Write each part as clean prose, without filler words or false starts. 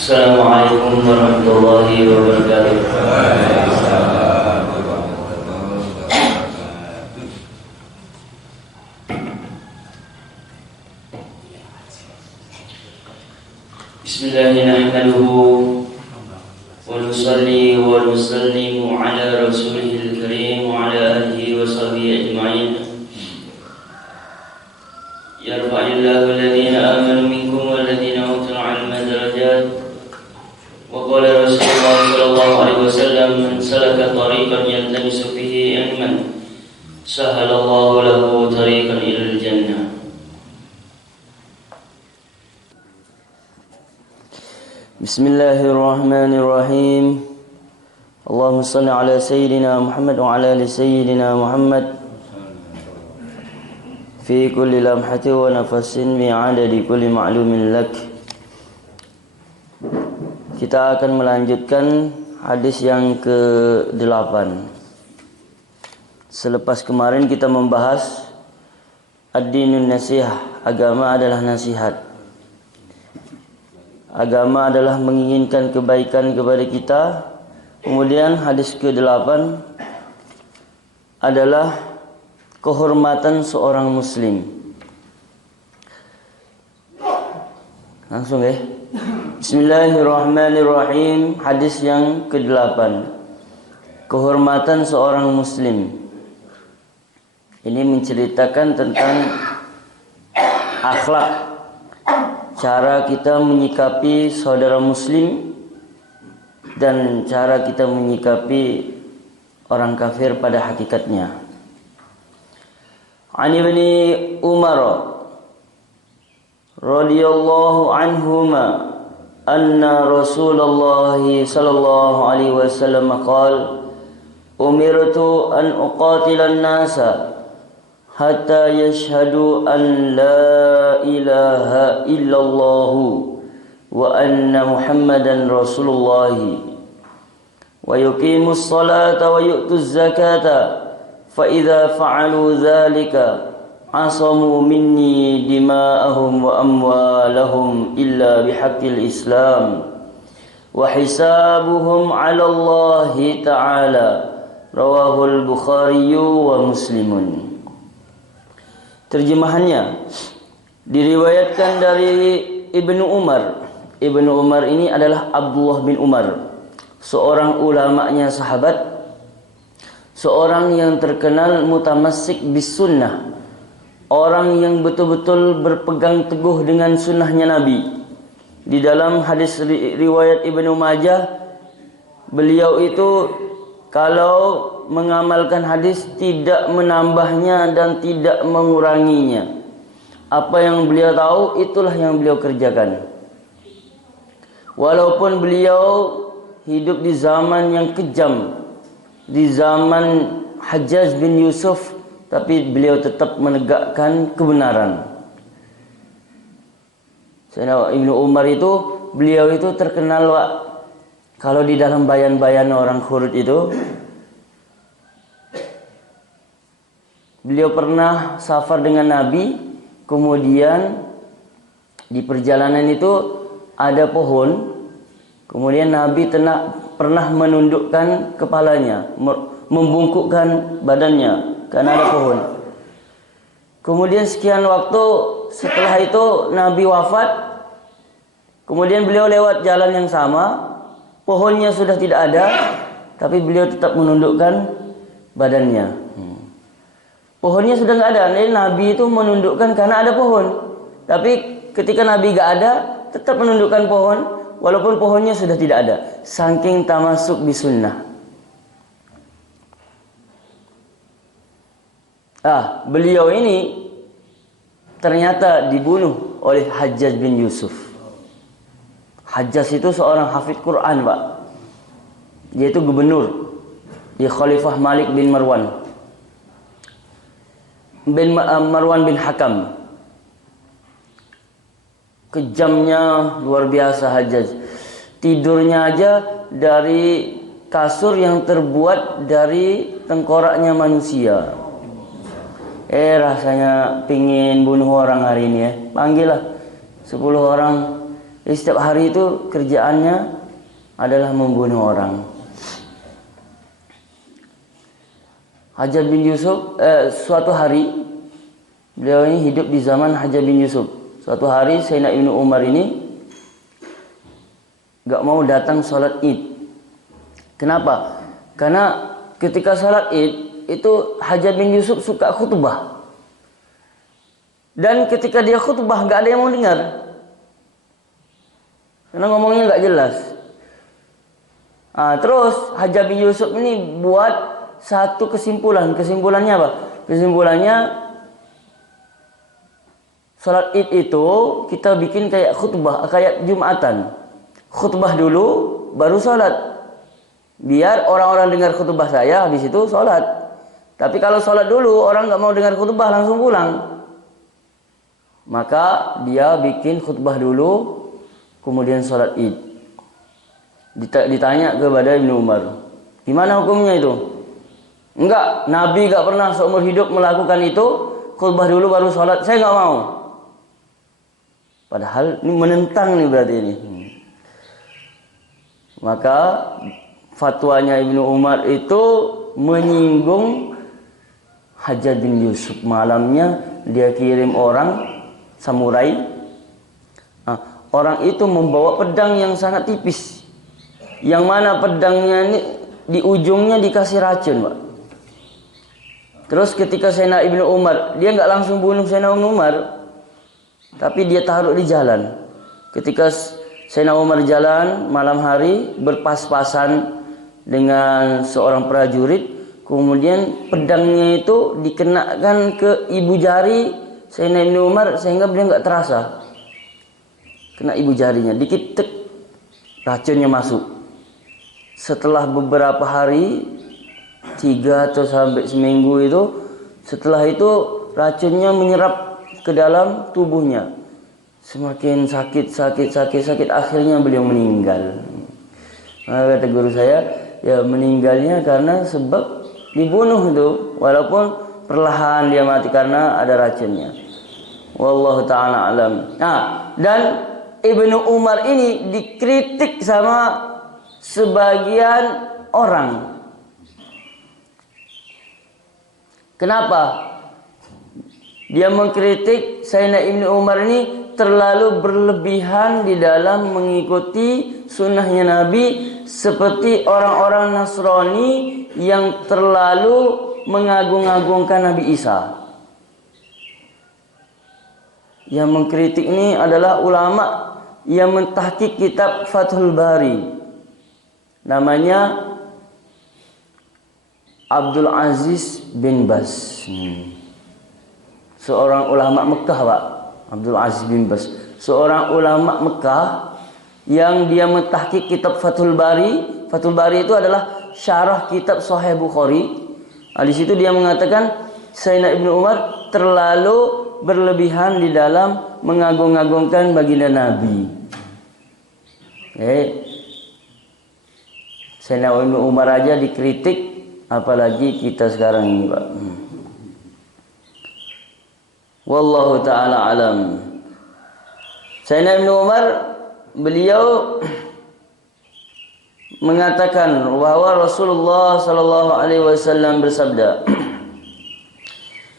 Assalamualaikum warahmatullahi wabarakatuh. Bismillahirrahmanirrahim. Wa nusalli wa nusallimu ala rasulihil karim wa ala alihi wa sahbihi ajma'in. Yarfa'illahu alladhina amanu minkum walladhina utul 'ilma darajat. Wa qala Rasulullah sallallahu alaihi wasallam, man salaka tariqan yaltamisu fihi ilman sahalallahu lahu tariqan ilal jannah. Bismillahirrahmanirrahim. Allahumma salli ala sayyidina Muhammad wa ala ali sayyidina Muhammad fi kulli lamhatin wa nafasin bi'adadi kulli ma'lumin lak. Kita akan melanjutkan hadis yang ke-8. Selepas kemarin kita membahas ad-dinun nasihah, agama adalah nasihat. Agama adalah menginginkan kebaikan kepada kita. Kemudian hadis ke-8 adalah kehormatan seorang muslim. Langsung ya. Bismillahirrahmanirrahim. Hadis yang ke-8. Kehormatan seorang muslim. Ini menceritakan tentang akhlak, cara kita menyikapi saudara muslim dan cara kita menyikapi orang kafir pada hakikatnya. An Ibni Umar radhiyallahu anhuma anna Rasulullah sallallahu alaihi wasallam qala umirtu an uqatila an-nasa hatta yashhadu an la ilaha illallah wa anna Muhammadan Rasulullah wa yuqimus salata wa yu'tuz zakata fa idza fa'alu dzalika asamu minni dima'ahum wa amwalahum illa bihaqqil Islam wa hisabuhum 'ala Allah ta'ala. Rawahul Bukhari wa Muslimun. Terjemahannya, diriwayatkan dari Ibnu Umar. Ibnu Umar ini adalah Abdullah bin Umar, seorang ulamanya sahabat, seorang yang terkenal mutamassik bis sunnah, orang yang betul-betul berpegang teguh dengan sunnahnya Nabi. Di dalam hadis riwayat Ibnu Majah, beliau itu kalau mengamalkan hadis tidak menambahnya dan tidak menguranginya. Apa yang beliau tahu, itulah yang beliau kerjakan. Walaupun beliau hidup di zaman yang kejam, di zaman Hajjaj bin Yusuf, tapi beliau tetap menegakkan kebenaran. Sayyidina Ibnu Umar itu, beliau itu terkenal, Pak. Kalau di dalam bayan-bayan orang Khurud itu, beliau pernah safar dengan Nabi, kemudian di perjalanan itu ada pohon, kemudian Nabi pernah menundukkan kepalanya, membungkukkan badannya karena ada pohon. Kemudian sekian waktu setelah itu Nabi wafat, kemudian beliau lewat jalan yang sama, pohonnya sudah tidak ada, tapi beliau tetap menundukkan badannya. Pohonnya sudah nggak ada. Jadi Nabi itu menundukkan karena ada pohon. Tapi ketika Nabi nggak ada, tetap menundukkan pohon, walaupun pohonnya sudah tidak ada. Saking tamasuk bi sunnah. Beliau ini ternyata dibunuh oleh Hajjaj bin Yusuf. Hajjaj itu seorang hafidz Quran, Pak. Dia itu gubernur di Khalifah Malik bin Marwan bin Hakam. Kejamnya luar biasa Hajjaj. Tidurnya aja dari kasur yang terbuat dari tengkoraknya manusia. Rasanya pingin bunuh orang hari ini ya. Panggillah 10 orang Jadi setiap hari itu kerjaannya adalah membunuh orang. Hajjaj bin Yusuf suatu hari, beliau ini hidup di zaman Hajjaj bin Yusuf. Suatu hari Sayyidina Ibnu Umar ini gak mau datang sholat id. Kenapa? Karena ketika sholat id itu Hajjaj bin Yusuf suka khutbah. Dan ketika dia khutbah gak ada yang mau dengar. Karena ngomongnya gak jelas. Terus Hajjaj bin Yusuf ini buat satu kesimpulan. Kesimpulannya apa? Kesimpulannya sholat id itu kita bikin kayak khutbah, kayak Jumatan. Khutbah dulu baru sholat. Biar orang-orang dengar khutbah saya, habis itu sholat. Tapi kalau sholat dulu orang gak mau dengar khutbah langsung pulang. Maka dia bikin khutbah dulu, kemudian sholat id. Ditanya kepada Ibnu Umar, gimana hukumnya itu? Enggak, Nabi gak pernah seumur hidup melakukan itu. Khutbah dulu baru sholat, saya gak mau. Padahal ini menentang nih berarti ini. Maka fatwanya Ibnu Umar itu menyinggung Hajjaj bin Yusuf. Malamnya dia kirim orang samurai. Orang itu membawa pedang yang sangat tipis, yang mana pedangnya ini di ujungnya dikasih racun, Pak. Terus ketika Sayyidina Ibnu Umar, dia nggak langsung bunuh Sayyidina Ibnu Umar, tapi dia taruh di jalan. Ketika Sayyidina Umar jalan malam hari berpas-pasan dengan seorang prajurit, kemudian pedangnya itu dikenakan ke ibu jari Sayyidina Ibnu Umar sehingga beliau nggak terasa. Kena ibu jarinya, dikit tek, racunnya masuk. Setelah beberapa hari, 3 atau sampai seminggu itu, setelah itu racunnya menyerap ke dalam tubuhnya. Semakin sakit, akhirnya beliau meninggal. Nah, kata guru saya, ya meninggalnya karena sebab dibunuh itu, walaupun perlahan dia mati karena ada racunnya. Wallahu ta'ala alam. Nah, dan Ibnu Umar ini dikritik sama sebagian orang. Kenapa? Dia mengkritik Sayyidina Ibnu Umar ini terlalu berlebihan di dalam mengikuti sunnahnya Nabi, seperti orang-orang Nasrani yang terlalu mengagung-agungkan Nabi Isa. Yang mengkritik ini adalah ulama yang mentahqiq kitab Fathul Bari. Namanya Abdul Aziz bin Bas. Seorang ulama Mekah, Pak. Abdul Aziz bin Bas. Seorang ulama Mekah yang dia mentahqiq kitab Fathul Bari. Fathul Bari itu adalah syarah kitab Sahih Bukhari. Di situ dia mengatakan Sayyidina Ibnu Umar terlalu berlebihan di dalam mengagung-agungkan baginda Nabi. Sayyidina Ibnu Umar aja dikritik, apalagi kita sekarang ini, Pak. Wallahu ta'ala alam. Sayyidina Ibnu Umar, beliau mengatakan bahwa Rasulullah sallallahu alaihi wasallam bersabda,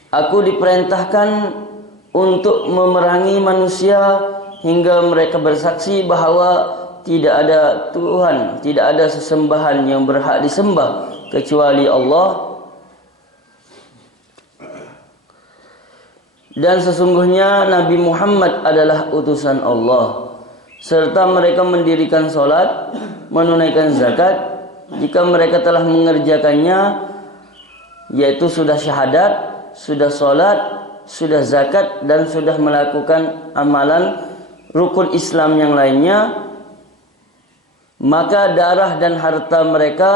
aku diperintahkan untuk memerangi manusia hingga mereka bersaksi bahwa tidak ada Tuhan, tidak ada sesembahan yang berhak disembah kecuali Allah, dan sesungguhnya Nabi Muhammad adalah utusan Allah, serta mereka mendirikan salat, menunaikan zakat jika mereka telah mengerjakannya, yaitu sudah syahadat, sudah salat, sudah zakat, dan sudah melakukan amalan rukun Islam yang lainnya, maka darah dan harta mereka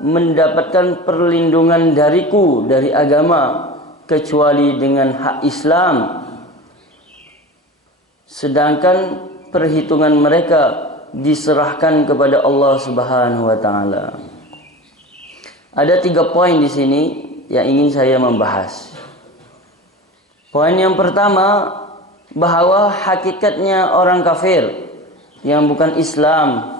mendapatkan perlindungan dariku dari agama kecuali dengan hak Islam, sedangkan perhitungan mereka diserahkan kepada Allah Subhanahu wa taala. Ada 3 poin di sini yang ingin saya membahas. Poin yang pertama, bahwa hakikatnya orang kafir yang bukan Islam.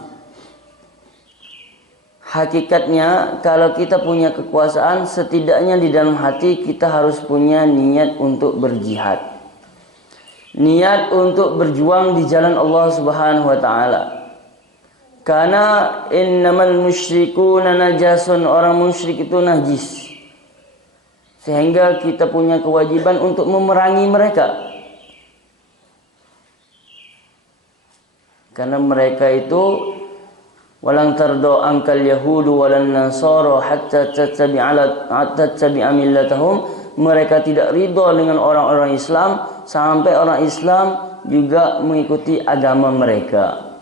Hakikatnya kalau kita punya kekuasaan, setidaknya di dalam hati kita harus punya niat untuk berjihad, niat untuk berjuang di jalan Allah Subhanahu wa taala. Karena innamal musyrikuna najasun, orang musyrik itu najis. Sehingga kita punya kewajiban untuk memerangi mereka. Karena mereka itu walang tardo angkal yahudu walan nasara hatta tattabi'a millatahum. Mereka tidak ridho dengan orang-orang Islam sampai orang Islam juga mengikuti agama mereka.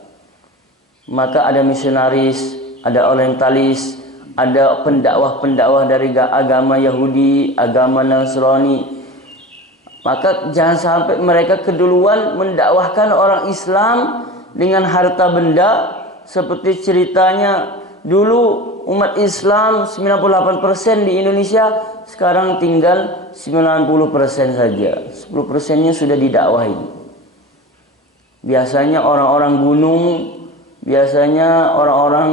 Maka ada misionaris, ada orientalis, ada pendakwah-pendakwah dari agama Yahudi, agama Nasrani. Maka jangan sampai mereka keduluan mendakwahkan orang Islam dengan harta benda. Seperti ceritanya dulu umat Islam 98% di Indonesia, sekarang tinggal 90% saja. 10%-nya sudah didakwahi. Biasanya orang-orang gunung, biasanya orang-orang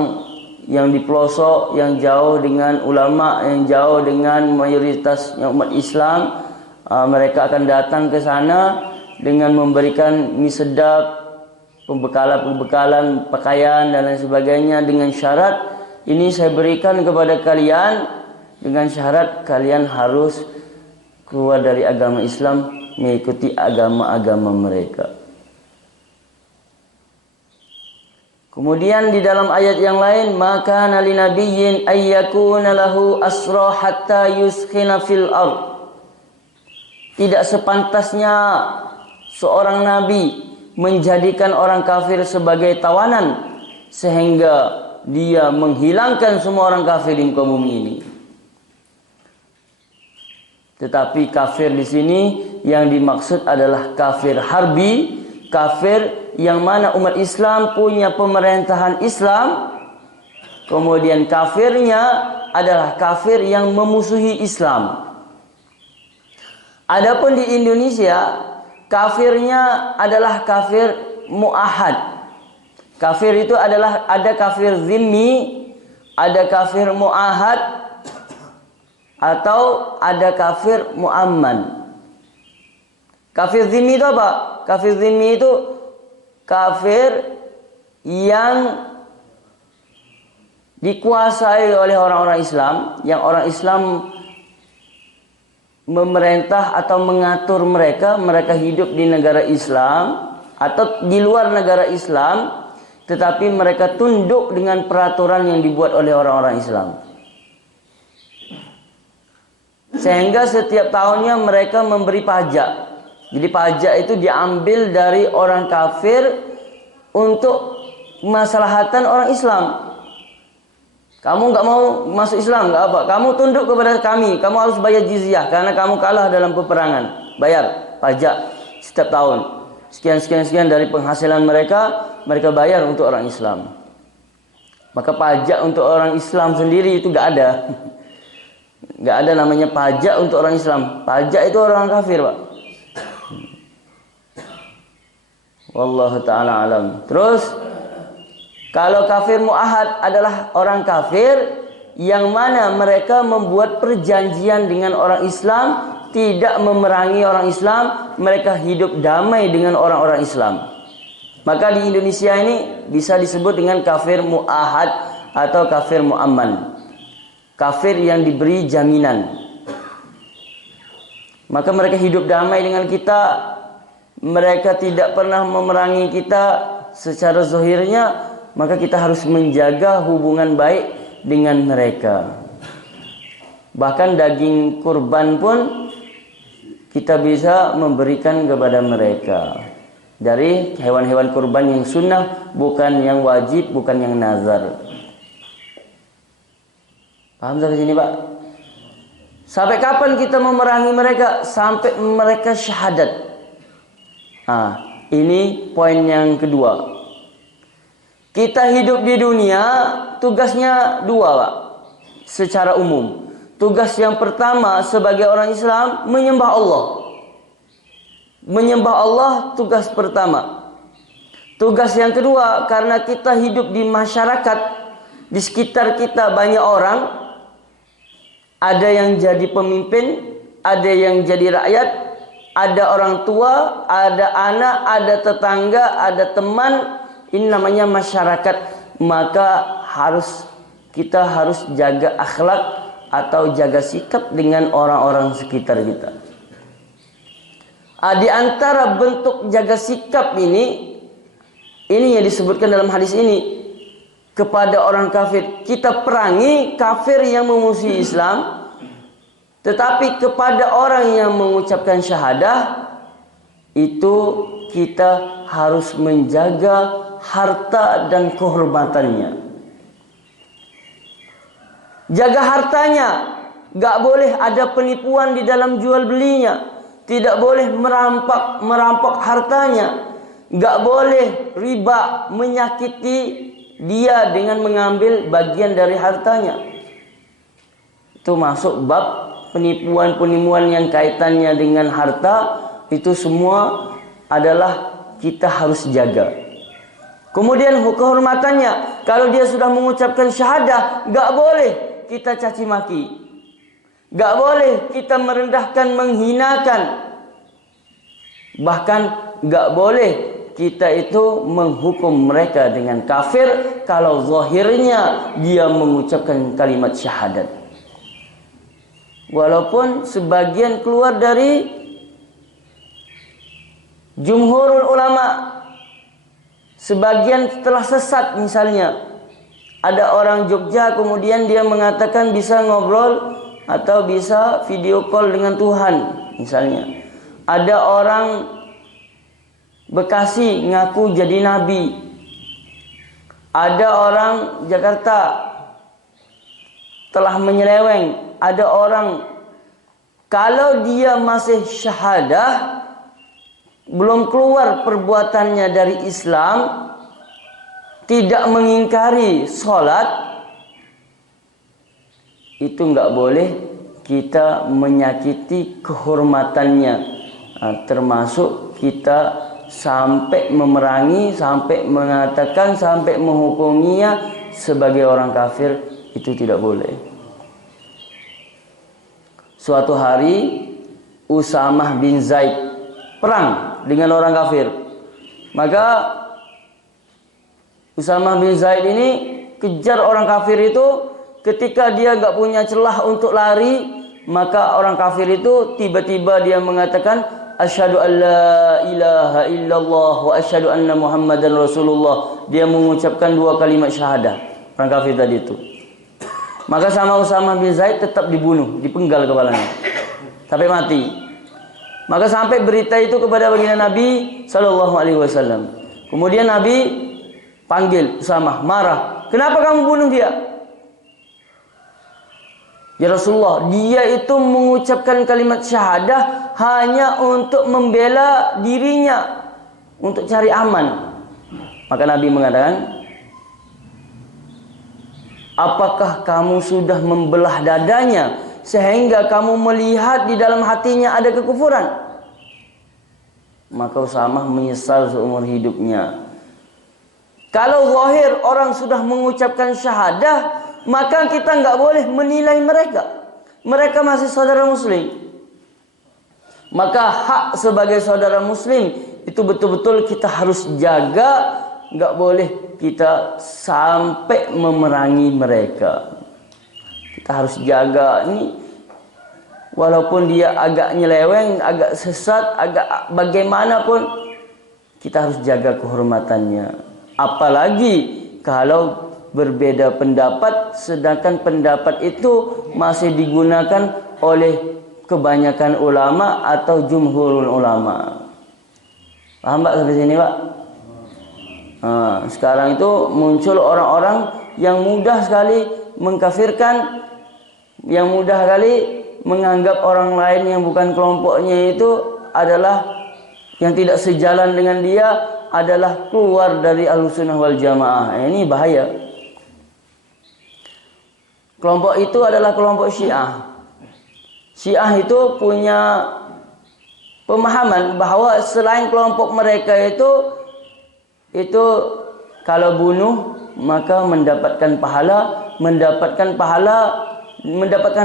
yang di pelosok, yang jauh dengan ulama, yang jauh dengan mayoritasnya umat Islam, mereka akan datang ke sana dengan memberikan mie sedap, pembekalan, pakaian dan lain sebagainya, dengan syarat ini saya berikan kepada kalian dengan syarat kalian harus keluar dari agama Islam, mengikuti agama-agama mereka. Kemudian di dalam ayat yang lain, maka nali nabiyyin ayyakuna lahu asra hatta yuskhina fil ard. Tidak sepantasnya seorang nabi menjadikan orang kafir sebagai tawanan sehingga dia menghilangkan semua orang kafir di muka bumi ini. Tetapi kafir di sini yang dimaksud adalah kafir harbi, kafir yang mana umat Islam punya pemerintahan Islam, kemudian kafirnya adalah kafir yang memusuhi Islam. Adapun di Indonesia, kafirnya adalah kafir mu'ahad. Kafir itu adalah ada kafir zimmi, ada kafir mu'ahad, atau ada kafir mu'amman. Kafir zimmi itu apa? Kafir zimmi itu kafir yang dikuasai oleh orang-orang Islam, yang orang Islam memerintah atau mengatur mereka, mereka hidup di negara Islam atau di luar negara Islam, tetapi mereka tunduk dengan peraturan yang dibuat oleh orang-orang Islam. Sehingga setiap tahunnya mereka memberi pajak. Jadi pajak itu diambil dari orang kafir untuk kemaslahatan orang Islam. Kamu nggak mau masuk Islam, nggak apa. Kamu tunduk kepada kami. Kamu harus bayar jizyah karena kamu kalah dalam peperangan. Bayar pajak setiap tahun. Sekian dari penghasilan mereka, mereka bayar untuk orang Islam. Maka pajak untuk orang Islam sendiri itu nggak ada. Nggak ada namanya pajak untuk orang Islam. Pajak itu orang kafir, Pak. Wallahu ta'ala alam. Terus kalau kafir mu'ahad adalah orang kafir yang mana mereka membuat perjanjian dengan orang Islam, tidak memerangi orang Islam, mereka hidup damai dengan orang-orang Islam. Maka di Indonesia ini bisa disebut dengan kafir mu'ahad atau kafir mu'amman. Kafir yang diberi jaminan. Maka mereka hidup damai dengan kita, mereka tidak pernah memerangi kita secara zahirnya. Maka kita harus menjaga hubungan baik dengan mereka. Bahkan daging kurban pun kita bisa memberikan kepada mereka. Dari hewan-hewan kurban yang sunnah, bukan yang wajib, bukan yang nazar. Paham sampai sini, Pak? Sampai kapan kita memerangi mereka? Sampai mereka syahadat. Ini poin yang kedua. Kita hidup di dunia, tugasnya dua, Pak. Secara umum. Tugas yang pertama sebagai orang Islam, menyembah Allah. Menyembah Allah tugas pertama. Tugas yang kedua, karena kita hidup di masyarakat, di sekitar kita banyak orang, ada yang jadi pemimpin, ada yang jadi rakyat, ada orang tua, ada anak, ada tetangga, ada teman. Ini namanya masyarakat. Maka kita harus jaga akhlak atau jaga sikap dengan orang-orang sekitar kita. Di antara bentuk jaga sikap ini yang disebutkan dalam hadis ini, kepada orang kafir kita perangi kafir yang memusuhi Islam, tetapi kepada orang yang mengucapkan syahadah itu kita harus menjaga harta dan kehormatannya. Jaga hartanya, gak boleh ada penipuan di dalam jual belinya, tidak boleh merampok hartanya. Gak boleh riba, menyakiti dia dengan mengambil bagian dari hartanya. Itu masuk bab penipuan yang kaitannya dengan harta. Itu semua adalah kita harus jaga. Kemudian kehormatannya, kalau dia sudah mengucapkan syahadah, gak boleh kita caci maki, gak boleh kita merendahkan, menghinakan, bahkan gak boleh kita itu menghukum mereka dengan kafir kalau zahirnya dia mengucapkan kalimat syahadat. Walaupun sebagian keluar dari jumhurul ulama, sebagian telah sesat. Misalnya ada orang Jogja kemudian dia mengatakan bisa ngobrol atau bisa video call dengan Tuhan misalnya. Ada orang Bekasi ngaku jadi nabi. Ada orang Jakarta telah menyeleweng. Ada orang, kalau dia masih syahadah, belum keluar perbuatannya dari Islam, tidak mengingkari sholat, itu nggak boleh kita menyakiti kehormatannya. Termasuk kita sampai memerangi, sampai mengatakan, sampai menghukuminya sebagai orang kafir, itu tidak boleh. Suatu hari Usamah bin Zaid perang dengan orang kafir. Maka Usamah bin Zaid ini kejar orang kafir itu. Ketika dia nggak punya celah untuk lari, maka orang kafir itu tiba-tiba dia mengatakan, asyhadu an la ilaha illallah wa asyhadu anna muhammadan rasulullah. Dia mengucapkan 2 kalimat syahadah, orang kafir tadi itu. Maka sama Usamah bin Zaid tetap dibunuh, dipenggal kepalanya sampai mati. Maka sampai berita itu kepada baginda Nabi sallallahu alaihi wasallam. Kemudian Nabi panggil Usamah, marah. Kenapa kamu bunuh dia? Ya Rasulullah, dia itu mengucapkan kalimat syahadah hanya untuk membela dirinya, untuk cari aman. Maka Nabi mengatakan, apakah kamu sudah membelah dadanya sehingga kamu melihat di dalam hatinya ada kekufuran? Maka Usamah menyesal seumur hidupnya. Kalau zahir orang sudah mengucapkan syahadah, maka kita nggak boleh menilai mereka. Mereka masih saudara muslim. Maka hak sebagai saudara muslim itu betul-betul kita harus jaga. Nggak boleh kita sampai memerangi mereka. Kita harus jaga ini. Walaupun dia agak nyeleweng, agak sesat, agak bagaimanapun, kita harus jaga kehormatannya. Apalagi kalau berbeda pendapat, sedangkan pendapat itu masih digunakan oleh kebanyakan ulama atau jumhurul ulama. Paham Pak sampai sini Pak? Sekarang itu muncul orang-orang yang mudah sekali mengkafirkan, yang mudah sekali menganggap orang lain yang bukan kelompoknya itu adalah yang tidak sejalan dengan dia, adalah keluar dari Ahlussunnah wal Jamaah. Ini bahaya. Kelompok itu adalah kelompok Syiah. Syiah itu punya pemahaman bahwa selain kelompok mereka itu itu kalau bunuh maka mendapatkan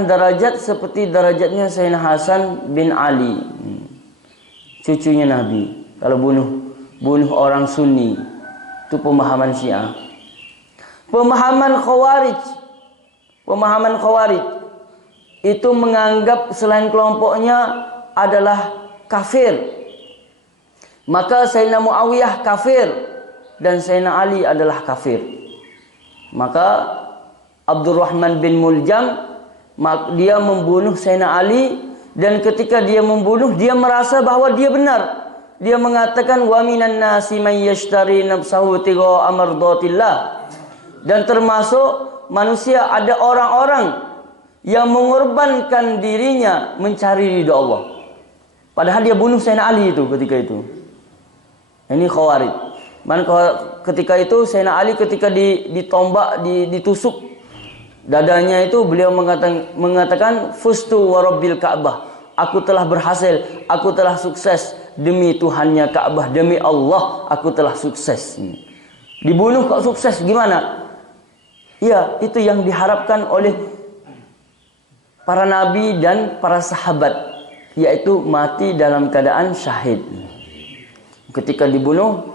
derajat seperti derajatnya Sayyidina Hasan bin Ali, cucunya Nabi. Kalau bunuh orang Sunni, itu pemahaman Syiah. Pemahaman Khawarij itu menganggap selain kelompoknya adalah kafir. Maka Sayyidina Muawiyah kafir dan Sayyidina Ali adalah kafir. Maka Abdurrahman bin Muljam dia membunuh Sayyidina Ali, dan ketika dia membunuh dia merasa bahwa dia benar. Dia mengatakan wa minan nasi may yashtari nafsahu tigha mardatillah. Dan termasuk manusia ada orang-orang yang mengorbankan dirinya mencari ridha Allah. Padahal dia bunuh Sayyidina Ali itu ketika itu. Ini Khawarij. Ketika itu Sayyidina Ali ketika ditombak, ditusuk dadanya itu, beliau mengatakan fustu wa rabbil Ka'bah. Aku telah berhasil, aku telah sukses demi Tuhannya Ka'bah, demi Allah aku telah sukses. Dibunuh kok sukses gimana? Ya, itu yang diharapkan oleh para nabi dan para sahabat, yaitu mati dalam keadaan syahid. Ketika dibunuh,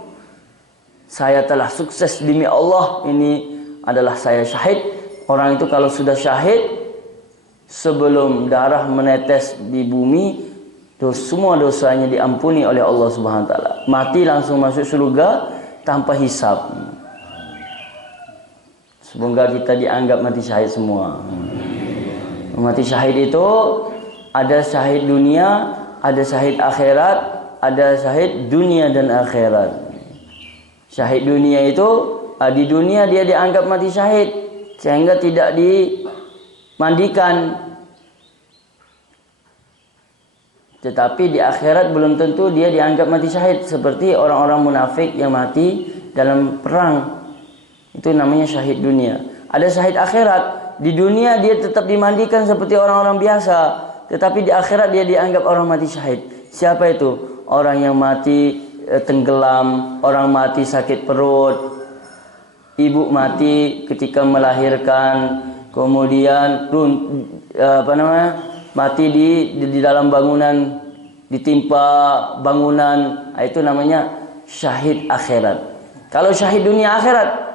saya telah sukses demi Allah, ini adalah saya syahid. Orang itu kalau sudah syahid, sebelum darah menetes di bumi, semua dosanya diampuni oleh Allah Subhanahu wa taala. Mati langsung masuk surga tanpa hisab. Semoga kita dianggap mati syahid semua. Mati syahid itu ada syahid dunia, ada syahid akhirat, ada syahid dunia dan akhirat. Syahid dunia itu di dunia dia dianggap mati syahid sehingga tidak dimandikan. Tetapi di akhirat belum tentu dia dianggap mati syahid, seperti orang-orang munafik yang mati dalam perang. Itu namanya syahid dunia. Ada syahid akhirat. Di dunia dia tetap dimandikan seperti orang-orang biasa, tetapi di akhirat dia dianggap orang mati syahid. Siapa itu? Orang yang mati tenggelam, orang mati sakit perut, ibu mati ketika melahirkan, kemudian mati di dalam bangunan, ditimpa bangunan, itu namanya syahid akhirat. Kalau syahid dunia akhirat,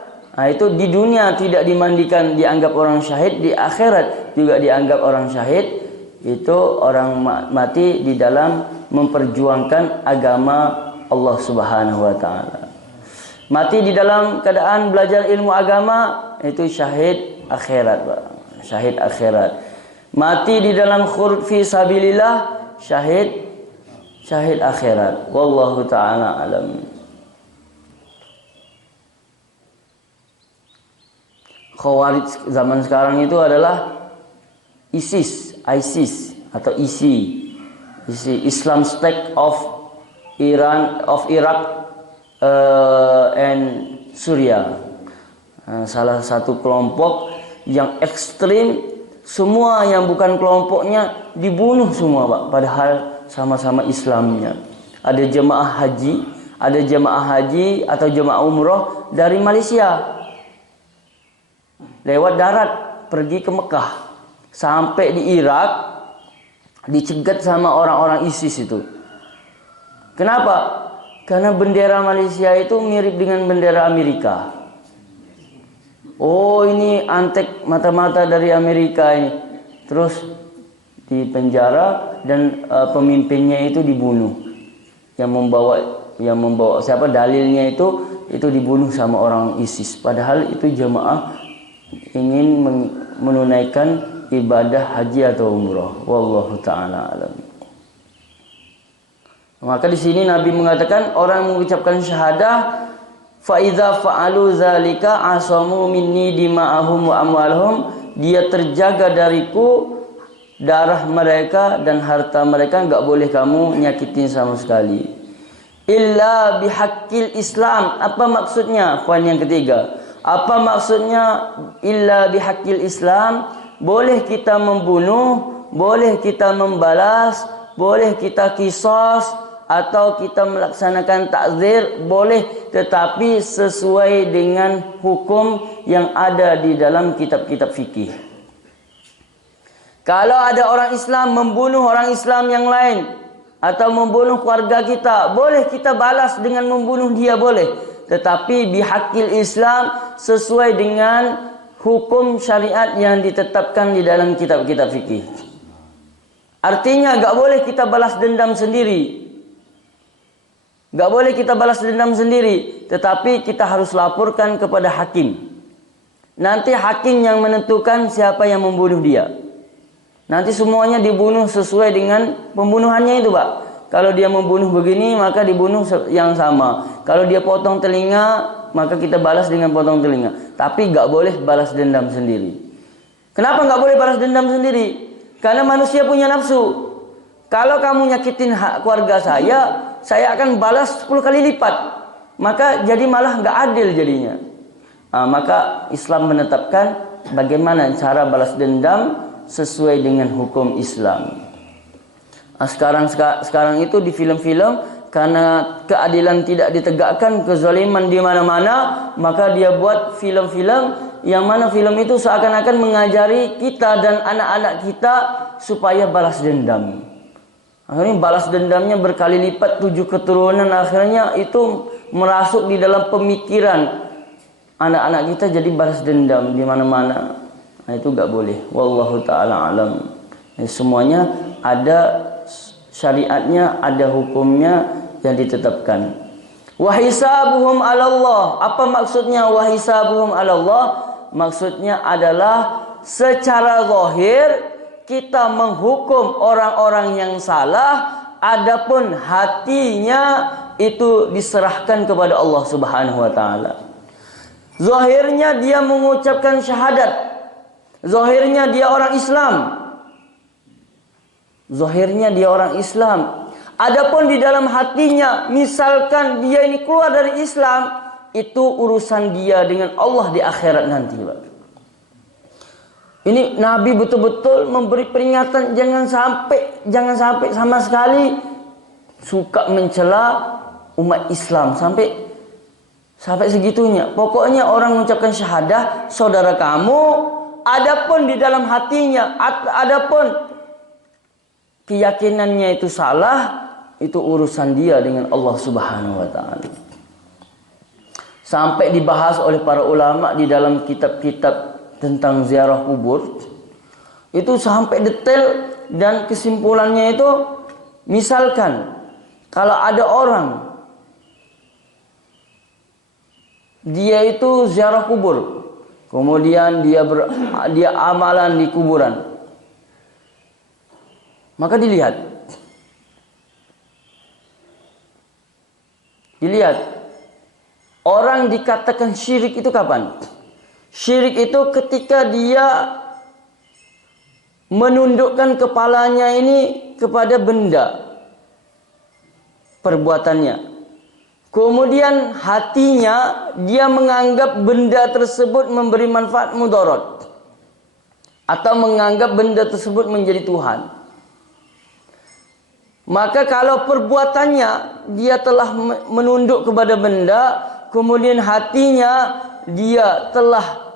itu di dunia tidak dimandikan dianggap orang syahid, di akhirat juga dianggap orang syahid. Itu orang mati di dalam memperjuangkan agama Allah Subhanahu wa taala. Mati di dalam keadaan belajar ilmu agama, itu syahid akhirat, Pak. Syahid akhirat. Mati di dalam khurud fi sabilillah, syahid akhirat. Wallahu taala alam. Khawarij zaman sekarang itu adalah ISIS atau ISI, Islam State of Iraq and Syria. Salah satu kelompok yang ekstrim, semua yang bukan kelompoknya dibunuh semua, Pak. Padahal sama-sama Islamnya. Ada jemaah haji atau jemaah umroh dari Malaysia, lewat darat pergi ke Mekah, sampai di Irak dicegat sama orang-orang ISIS itu. Kenapa? Karena bendera Malaysia itu mirip dengan bendera Amerika. Oh, ini antek mata-mata dari Amerika ini. Terus dipenjara dan pemimpinnya itu dibunuh. Yang membawa siapa dalilnya itu dibunuh sama orang ISIS. Padahal itu jemaah ingin menunaikan ibadah haji atau umrah. Wallahu taala alam. Maka di sini Nabi mengatakan orang mengucapkan syahadah, fa idza fa'alu zalika asamu minni dima'ahum wa amwalhum, dia terjaga dariku darah mereka dan harta mereka, enggak boleh kamu nyakitin sama sekali. Illa bihaqqil Islam. Apa maksudnya? Poin yang ketiga. Apa maksudnya illa bihaqqil Islam? Boleh kita membunuh, boleh kita membalas, boleh kita qisas atau kita melaksanakan takzir boleh, tetapi sesuai dengan hukum yang ada di dalam kitab-kitab fikih. Kalau ada orang Islam membunuh orang Islam yang lain atau membunuh keluarga kita, boleh kita balas dengan membunuh dia, boleh. Tetapi bihaqil Islam, sesuai dengan hukum syariat yang ditetapkan di dalam kitab-kitab fikih. Artinya gak boleh kita balas dendam sendiri. Gak boleh kita balas dendam sendiri, tetapi kita harus laporkan kepada hakim. Nanti hakim yang menentukan siapa yang membunuh dia. Nanti semuanya dibunuh sesuai dengan pembunuhannya itu, Pak. Kalau dia membunuh begini, maka dibunuh yang sama. Kalau dia potong telinga, maka kita balas dengan potong telinga. Tapi gak boleh balas dendam sendiri. Kenapa gak boleh balas dendam sendiri? Karena manusia punya nafsu. Kalau kamu nyakitin hak keluarga saya akan balas 10 kali lipat. Maka jadi malah gak adil jadinya. Maka Islam menetapkan bagaimana cara balas dendam sesuai dengan hukum Islam. Sekarang itu di film-film, karena keadilan tidak ditegakkan, kezaliman di mana-mana, maka dia buat film-film yang mana film itu seakan-akan mengajari kita dan anak-anak kita supaya balas dendam. Akhirnya balas dendamnya berkali lipat, 7 keturunan, akhirnya itu merasuk di dalam pemikiran anak-anak kita, jadi balas dendam di mana-mana. Nah, itu gak boleh. Wallahu ta'ala alam. Semuanya ada syariatnya, ada hukumnya yang ditetapkan. Wa hisabuhum 'ala Allah. Apa maksudnya wa hisabuhum 'ala Allah? Maksudnya adalah secara zahir kita menghukum orang-orang yang salah, adapun hatinya itu diserahkan kepada Allah Subhanahu wa taala. Zahirnya dia mengucapkan syahadat. Zahirnya dia orang Islam. Zahirnya dia orang Islam. Adapun di dalam hatinya, misalkan dia ini keluar dari Islam, itu urusan dia dengan Allah di akhirat nanti, Pak. Ini Nabi betul-betul memberi peringatan, jangan sampai sama sekali suka mencela umat Islam sampai segitunya. Pokoknya orang mengucapkan syahadah saudara kamu, adapun di dalam hatinya, adapun keyakinannya itu salah, itu urusan dia dengan Allah Subhanahu wa taala. Sampai dibahas oleh para ulama di dalam kitab-kitab tentang ziarah kubur. Itu sampai detail, dan kesimpulannya itu, misalkan kalau ada orang dia itu ziarah kubur, kemudian dia amalan di kuburan, maka dilihat orang dikatakan syirik itu kapan? Syirik itu ketika dia menundukkan kepalanya ini kepada benda perbuatannya. Kemudian hatinya dia menganggap benda tersebut memberi manfaat mudarat, atau menganggap benda tersebut menjadi Tuhan. Maka kalau perbuatannya dia telah menunduk kepada benda, kemudian hatinya dia telah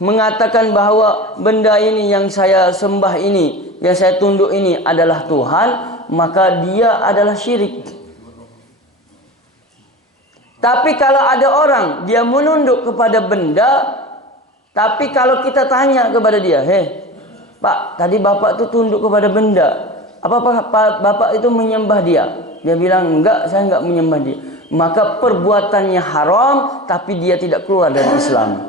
mengatakan bahwa benda ini yang saya sembah ini, yang saya tunduk ini adalah Tuhan, maka dia adalah syirik. Tapi kalau ada orang dia menunduk kepada benda, tapi kalau kita tanya kepada dia, Pak, tadi Bapak itu tunduk kepada benda, apa Bapak itu menyembah dia? Dia bilang, enggak, saya enggak menyembah dia. Maka perbuatannya haram, tapi dia tidak keluar dari Islam.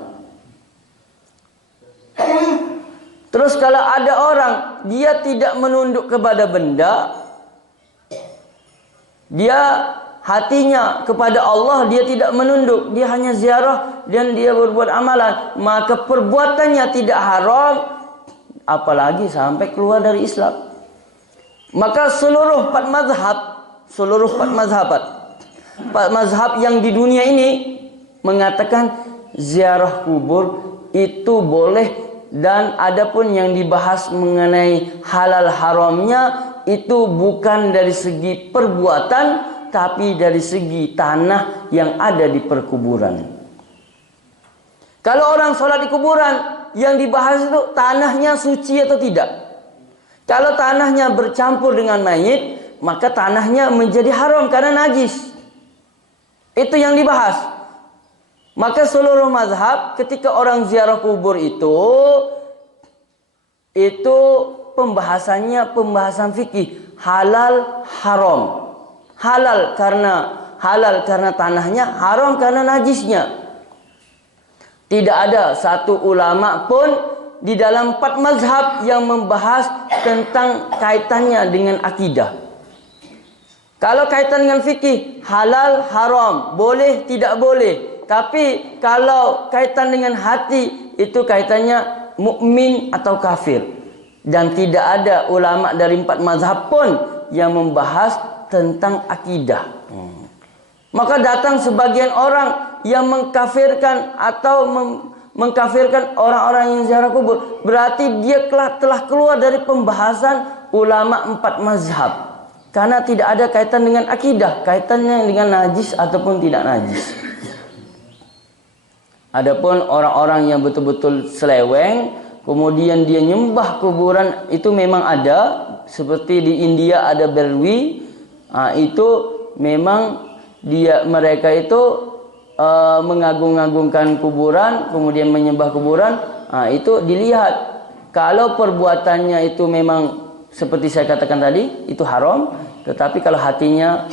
Terus kalau ada orang dia tidak menunduk kepada benda, dia hatinya kepada Allah dia tidak menunduk, dia hanya ziarah dan dia berbuat amalan, maka perbuatannya tidak haram, apalagi sampai keluar dari Islam. Maka seluruh empat mazhab yang di dunia ini mengatakan ziarah kubur itu boleh, dan adapun yang dibahas mengenai halal haramnya itu bukan dari segi perbuatan, tapi dari segi tanah yang ada di perkuburan. Kalau orang sholat di kuburan, yang dibahas itu tanahnya suci atau tidak. Kalau tanahnya bercampur dengan mayit, maka tanahnya menjadi haram karena najis. Itu yang dibahas. Maka seluruh mazhab ketika orang ziarah kubur itu pembahasan fikih, halal haram. Halal karena tanahnya, haram karena najisnya. Tidak ada satu ulama pun di dalam 4 mazhab yang membahas tentang kaitannya dengan akidah. Kalau kaitan dengan fikih, halal haram, boleh tidak boleh. Tapi kalau kaitan dengan hati, itu kaitannya mukmin atau kafir. Dan tidak ada ulama dari 4 mazhab pun yang membahas tentang akidah. Maka datang sebagian orang yang mengkafirkan atau mengkafirkan orang-orang yang ziarah kubur. Berarti dia telah keluar dari pembahasan ulama 4 mazhab. Karena tidak ada kaitan dengan akidah, kaitannya dengan najis ataupun tidak najis. Adapun orang-orang yang betul-betul seleweng, kemudian dia nyembah kuburan, itu memang ada. Seperti di India ada Berwi, itu memang mereka itu mengagung-agungkan kuburan, kemudian menyembah kuburan. Itu dilihat. Kalau perbuatannya itu memang seperti saya katakan tadi, itu haram. Tetapi kalau hatinya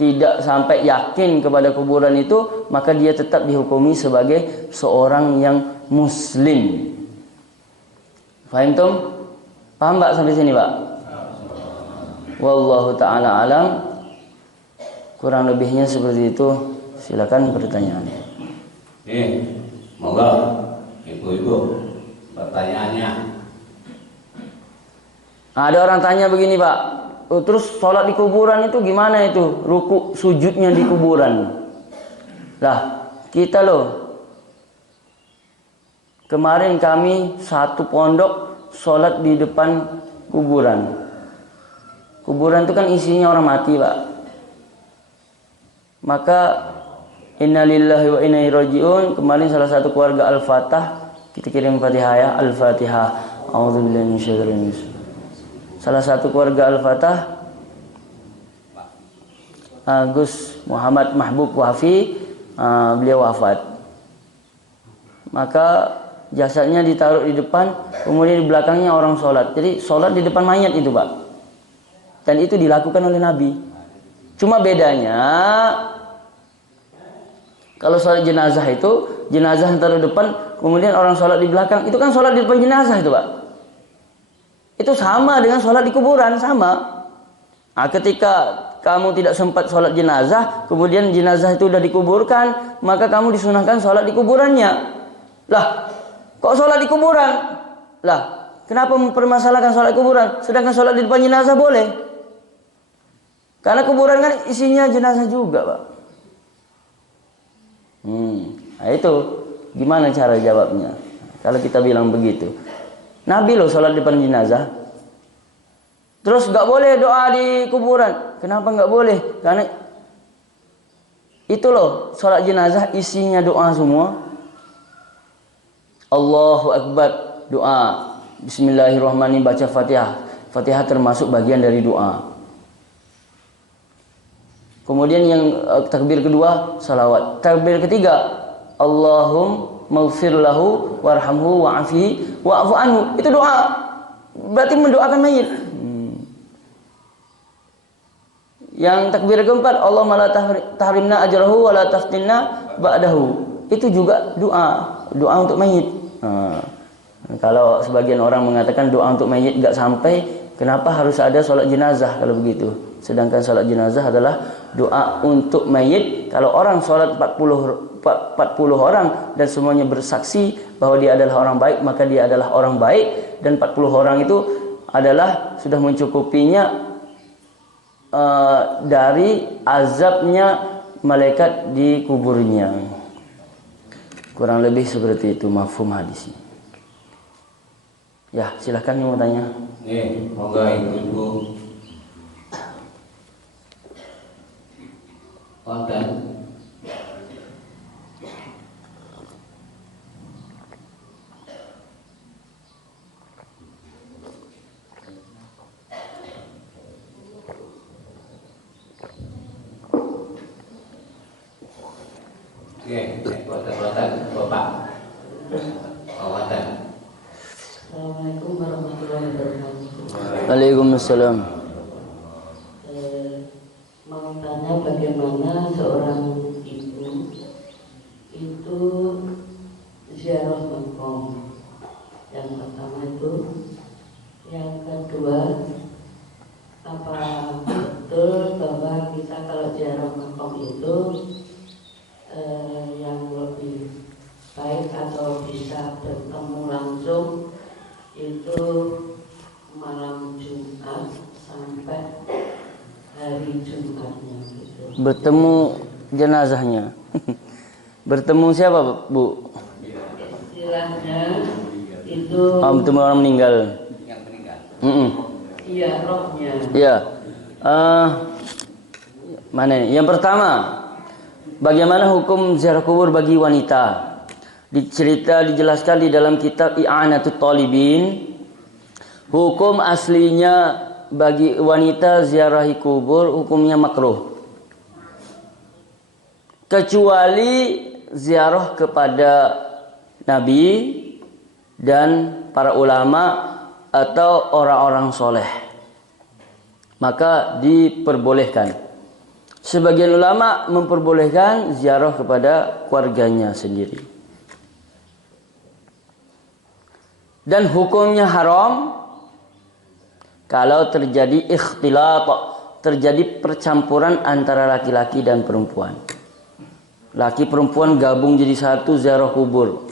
tidak sampai yakin kepada kuburan itu, maka dia tetap dihukumi sebagai seorang yang muslim. Faham tum? Paham Pak sampai sini Pak? Wallahu ta'ala alam. Kurang lebihnya seperti itu. Silakan pertanyaan. Moga ibu-ibu pertanyaannya. Ada orang tanya begini Pak, terus sholat di kuburan itu gimana itu? Ruku sujudnya di kuburan. Lah, kita loh, kemarin kami satu pondok sholat di depan kuburan. Kuburan itu kan isinya orang mati Pak. Maka innalillahi wa inna ilaihi rajiun. Kemarin salah satu keluarga Al-Fatah, kita kirim Fatihah ya, Al-Fatihah. A'udzubillahi minasyaitonir rajim. Salah satu keluarga Al-Fatah, Gus Muhammad Mahbub Wafi, beliau wafat. Maka jasadnya ditaruh di depan, kemudian di belakangnya orang sholat. Jadi sholat di depan mayat itu Pak. Dan itu dilakukan oleh Nabi. Cuma bedanya, kalau sholat jenazah itu, jenazah yang taruh depan, kemudian orang sholat di belakang, itu kan sholat di depan jenazah itu Pak. Itu sama dengan sholat di kuburan, sama. Ketika kamu tidak sempat sholat jenazah, kemudian jenazah itu sudah dikuburkan, maka kamu disunahkan sholat di kuburannya. Lah, kok sholat di kuburan? Lah, kenapa mempermasalahkan sholat di kuburan? Sedangkan sholat di depan jenazah boleh. Karena kuburan kan isinya jenazah juga Pak. Nah itu, gimana cara jawabnya? Kalau kita bilang begitu. Nabi loh sholat di depan jenazah. Terus gak boleh doa di kuburan. Kenapa gak boleh? Karena itu loh sholat jenazah isinya doa semua. Allahu Akbar, doa. Bismillahirrahmanirrahim, baca Fatihah. Fatihah termasuk bagian dari doa. Kemudian yang takbir kedua salawat. Takbir ketiga Allahumma maghfir lahu warhamhu wa'afihi wa'fu anhu. Itu doa. Berarti mendoakan mayit. Yang takbir keempat Allahumma la tahrimna ajrahu wa la taftinna ba'dahu. Itu juga doa. Doa untuk mayit. Kalau sebagian orang mengatakan doa untuk mayit enggak sampai, kenapa harus ada sholat jenazah kalau begitu? Sedangkan sholat jenazah adalah doa untuk mayit. Kalau orang sholat 40 orang dan semuanya bersaksi bahwa dia adalah orang baik, maka dia adalah orang baik. Dan 40 orang itu adalah sudah mencukupinya dari azabnya malaikat di kuburnya. Kurang lebih seperti itu mafhum hadisnya. Ya, silahkan yang mau tanya. Nih, moga ibu-ibu konten. Oke, konten Bapak. Konten. Assalamualaikum warahmatullahi wabarakatuh. Waalaikumsalam. Mau tanya bagaimana seorang ibu itu ziarah makom. Yang pertama itu, yang kedua, apa betul bahwa kita kalau ziarah makom itu yang lebih baik atau bisa bertemu langsung itu malam Jumat sampai hari Jumatnya gitu. Bertemu jenazahnya. Bertemu siapa, Bu? Istilahnya itu Bertemu orang meninggal. Yang meninggal. iya rohnya. Ya. Mana ini? Yang pertama, bagaimana hukum ziarah kubur bagi wanita? Dijelaskan di dalam kitab I'anatut Talibin. Hukum aslinya bagi wanita ziarahi kubur hukumnya makruh. Kecuali ziarah kepada Nabi dan para ulama atau orang-orang soleh, maka diperbolehkan. Sebagian ulama memperbolehkan ziarah kepada keluarganya sendiri. Dan hukumnya haram kalau terjadi ikhtilat, terjadi percampuran antara laki-laki dan perempuan. Laki perempuan gabung jadi satu ziarah kubur.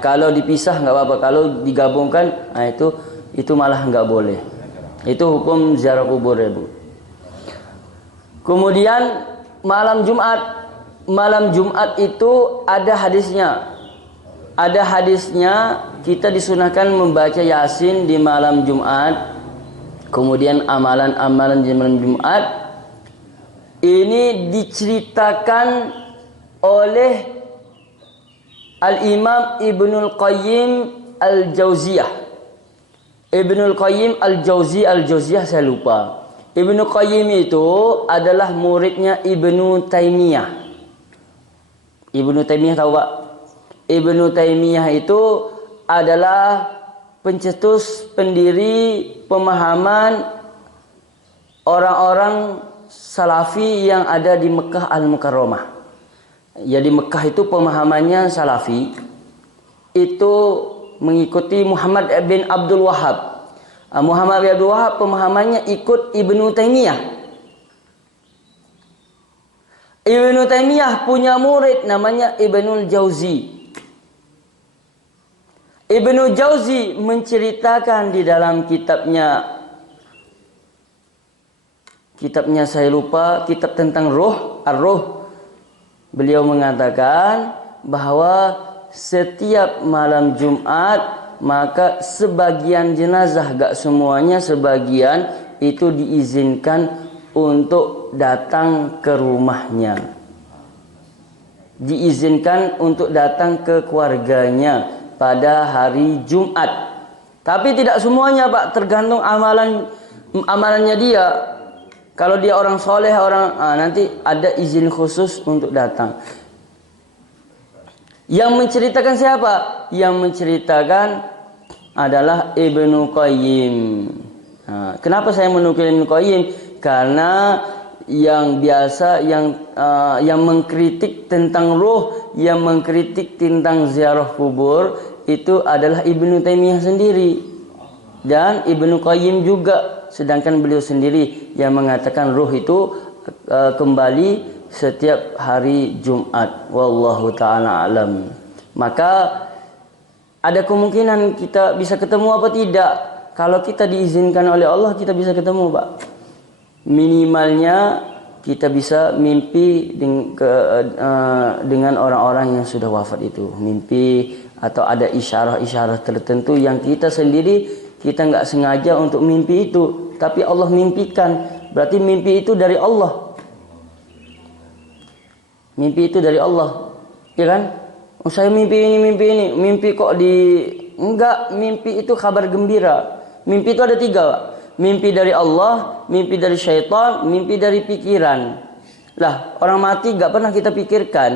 Kalau dipisah nggak apa-apa, kalau digabungkan itu malah nggak boleh. Itu hukum ziarah kubur ya Bu. Kemudian malam Jumat itu ada hadisnya. Ada hadisnya, kita disunahkan membaca Yasin di malam Jumat. Kemudian amalan-amalan di malam Jumat ini diceritakan oleh Al-Imam Ibnul Qayyim Al-Jauziyah. Ibnul Qayyim Al-Jauziyah saya lupa. Ibnu Qayyim itu adalah muridnya Ibnu Taimiyah. Ibnu Taimiyah tahu Pak? Ibnu Taimiyah itu adalah pencetus pendiri pemahaman orang-orang Salafi yang ada di Mekah Al-Mukarramah. Ya di Mekah itu pemahamannya Salafi. Itu mengikuti Muhammad bin Abdul Wahhab. Muhammad bin Abdul Wahhab pemahamannya ikut Ibnu Taimiyah. Ibnu Taimiyah punya murid namanya Ibnul Jauzi. Ibnu Jauzi menceritakan di dalam kitabnya saya lupa, kitab tentang ruh, Ar-Ruh. Beliau mengatakan bahwa setiap malam Jumat maka sebagian jenazah, gak semuanya, sebagian itu diizinkan untuk datang ke rumahnya. Diizinkan untuk datang ke keluarganya pada hari Jumat. Tapi tidak semuanya Pak, tergantung amalannya dia. Kalau dia orang soleh, nanti ada izin khusus untuk datang. Yang menceritakan siapa? Yang menceritakan adalah Ibnu Qayyim. Kenapa saya menukil Ibnu Qayyim? Karena yang biasa yang mengkritik tentang ruh, yang mengkritik tentang ziarah kubur itu adalah Ibnu Taimiyah sendiri dan Ibnu Qayyim juga. Sedangkan beliau sendiri yang mengatakan ruh itu kembali setiap hari Jumat. Wallahu ta'ala alam. Maka ada kemungkinan kita bisa ketemu apa tidak. Kalau kita diizinkan oleh Allah, kita bisa ketemu Pak. Minimalnya kita bisa mimpi dengan orang-orang yang sudah wafat itu. Mimpi atau ada isyarah-isyarah tertentu yang kita sendiri kita nggak sengaja untuk mimpi itu, tapi Allah mimpikan. Berarti mimpi itu dari Allah. Mimpi itu dari Allah, ya kan? Oh, saya mimpi ini. Mimpi kok enggak, mimpi itu kabar gembira. Mimpi itu ada 3, Pak. Mimpi dari Allah, mimpi dari syaitan, mimpi dari pikiran. Lah, orang mati enggak pernah kita pikirkan,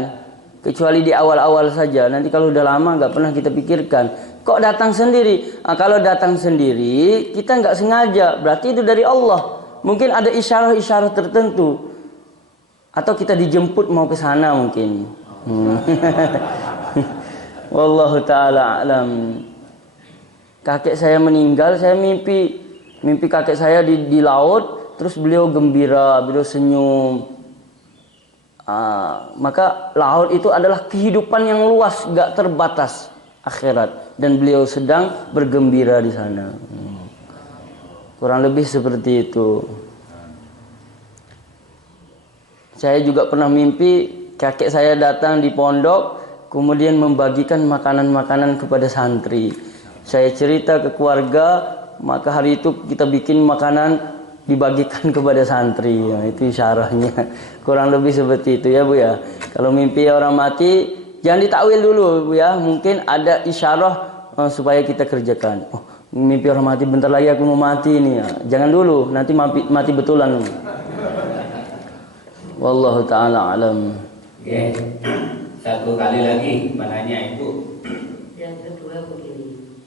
kecuali di awal-awal saja. Nanti kalau udah lama enggak pernah kita pikirkan. Kok datang sendiri? Nah, kalau datang sendiri, kita enggak sengaja, berarti itu dari Allah. Mungkin ada isyarah-isyarah tertentu. Atau kita dijemput mau ke sana mungkin. Wallahu ta'ala alam. Kakek saya meninggal, saya mimpi kakek saya di laut, terus beliau gembira, beliau senyum. Maka laut itu adalah kehidupan yang luas, gak terbatas, akhirat, dan beliau sedang bergembira di sana. Kurang lebih seperti itu. Saya juga pernah mimpi kakek saya datang di pondok, kemudian membagikan makanan-makanan kepada santri. Saya cerita ke keluarga, maka hari itu kita bikin makanan dibagikan kepada santri. Ya, itu isyarahnya. Kurang lebih seperti itu ya Bu ya. Kalau mimpi orang mati, jangan ditakwil dulu Bu ya. Mungkin ada isyarah supaya kita kerjakan. Oh, mimpi orang mati, bentar lagi aku mau mati ini ya. Jangan dulu, nanti mati betulan. Wallahu ta'ala alam. Oke. Satu kali lagi menanya Ibu. Yang kedua begini,